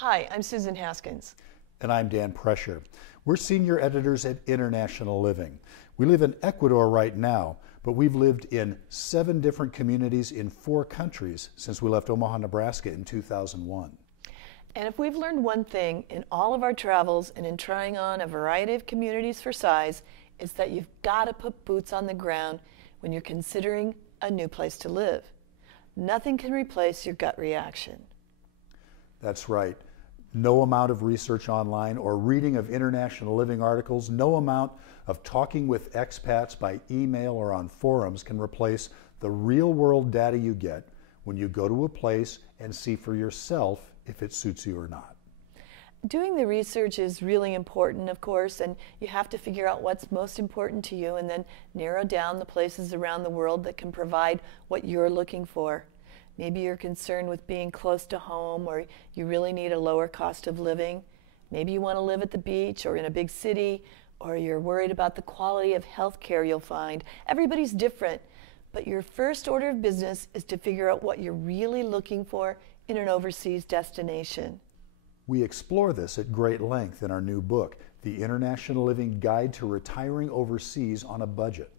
Hi, I'm Susan Haskins. And I'm Dan Prescher. We're senior editors at International Living. We live in Ecuador right now, but we've lived in 7 different communities in 4 countries since we left Omaha, Nebraska in 2001. And if we've learned one thing in all of our travels and in trying on a variety of communities for size, it's that you've got to put boots on the ground when you're considering a new place to live. Nothing can replace your gut reaction. That's right. No amount of research online or reading of International Living articles, no amount of talking with expats by email or on forums can replace the real-world data you get when you go to a place and see for yourself if it suits you or not. Doing the research is really important, of course, and you have to figure out what's most important to you and then narrow down the places around the world that can provide what you're looking for. Maybe you're concerned with being close to home, or you really need a lower cost of living. Maybe you want to live at the beach or in a big city, or you're worried about the quality of health care you'll find. Everybody's different, but your first order of business is to figure out what you're really looking for in an overseas destination. We explore this at great length in our new book, The International Living Guide to Retiring Overseas on a Budget.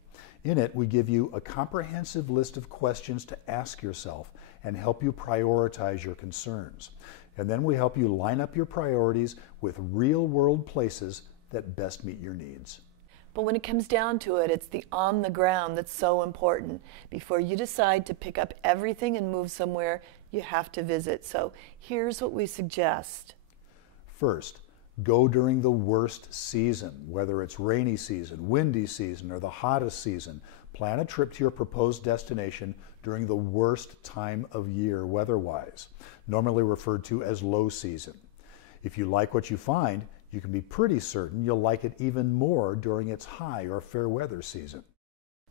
In it, we give you a comprehensive list of questions to ask yourself and help you prioritize your concerns. And then we help you line up your priorities with real-world places that best meet your needs. But when it comes down to it, it's the on the ground that's so important. Before you decide to pick up everything and move somewhere, you have to visit. So here's what we suggest. First, go during the worst season, whether it's rainy season, windy season, or the hottest season. Plan a trip to your proposed destination during the worst time of year weather-wise, normally referred to as low season. If you like what you find, you can be pretty certain you'll like it even more during its high or fair weather season.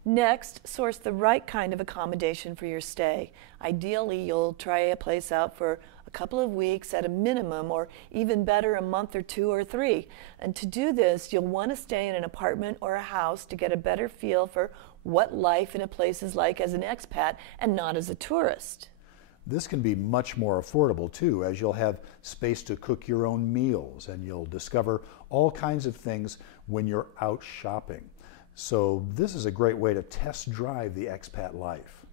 Next, source the right kind of accommodation for your stay. Ideally, you'll try a place out for a couple of weeks at a minimum, or even better, a month or 2 or 3. And to do this, you'll want to stay in an apartment or a house to get a better feel for what life in a place is like as an expat and not as a tourist. This can be much more affordable too, as you'll have space to cook your own meals and you'll discover all kinds of things when you're out shopping. So this is a great way to test drive the expat life.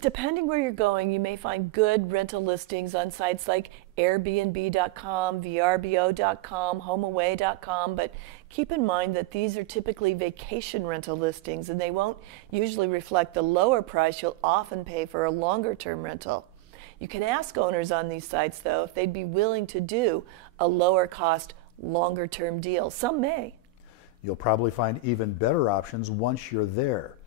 Depending where you're going, you may find good rental listings on sites like Airbnb.com, VRBO.com, HomeAway.com, but keep in mind that these are typically vacation rental listings and they won't usually reflect the lower price you'll often pay for a longer-term rental. You can ask owners on these sites, though, if they'd be willing to do a lower-cost, longer-term deal. Some may. You'll probably find even better options once you're there.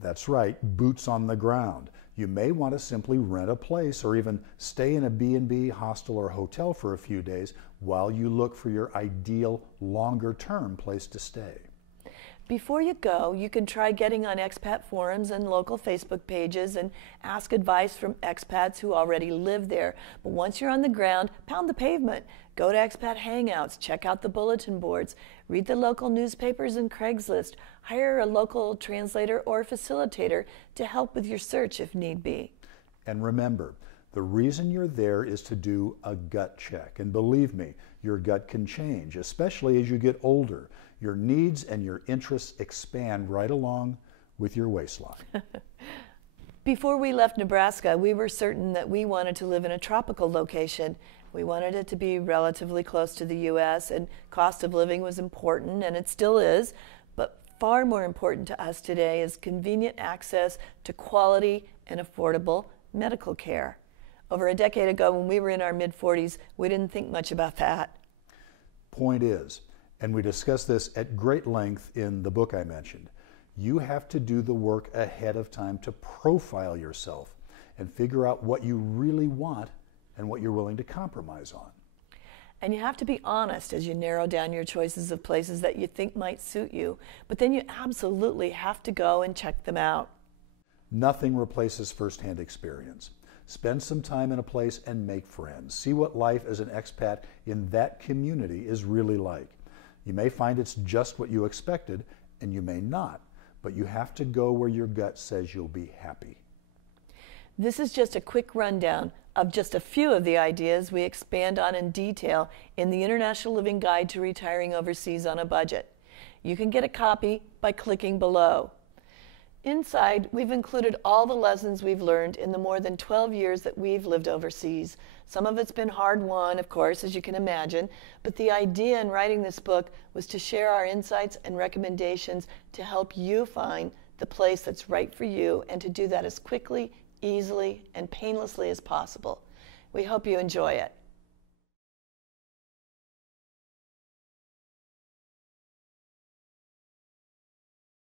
That's right, boots on the ground. You may want to simply rent a place or even stay in a B&B, hostel, or hotel for a few days while you look for your ideal longer-term place to stay. Before you go, you can try getting on expat forums and local Facebook pages and ask advice from expats who already live there. But once you're on the ground, pound the pavement. Go to expat hangouts, check out the bulletin boards, read the local newspapers and Craigslist, hire a local translator or facilitator to help with your search if need be. And remember, the reason you're there is to do a gut check. And believe me, your gut can change, especially as you get older. Your needs and your interests expand right along with your waistline. Before we left Nebraska, we were certain that we wanted to live in a tropical location. We wanted it to be relatively close to the U.S., and cost of living was important, and it still is. But far more important to us today is convenient access to quality and affordable medical care. Over a decade ago, when we were in our mid-40s, we didn't think much about that. Point is, and we discuss this at great length in the book I mentioned, you have to do the work ahead of time to profile yourself and figure out what you really want and what you're willing to compromise on. And you have to be honest as you narrow down your choices of places that you think might suit you, but then you absolutely have to go and check them out. Nothing replaces firsthand experience. Spend some time in a place and make friends. See what life as an expat in that community is really like. You may find it's just what you expected, and you may not, but you have to go where your gut says you'll be happy. This is just a quick rundown of just a few of the ideas we expand on in detail in the International Living Guide to Retiring Overseas on a Budget. You can get a copy by clicking below. Inside, we've included all the lessons we've learned in the more than 12 years that we've lived overseas. Some of it's been hard-won, of course, as you can imagine, but the idea in writing this book was to share our insights and recommendations to help you find the place that's right for you, and to do that as quickly, easily, and painlessly as possible. We hope you enjoy it.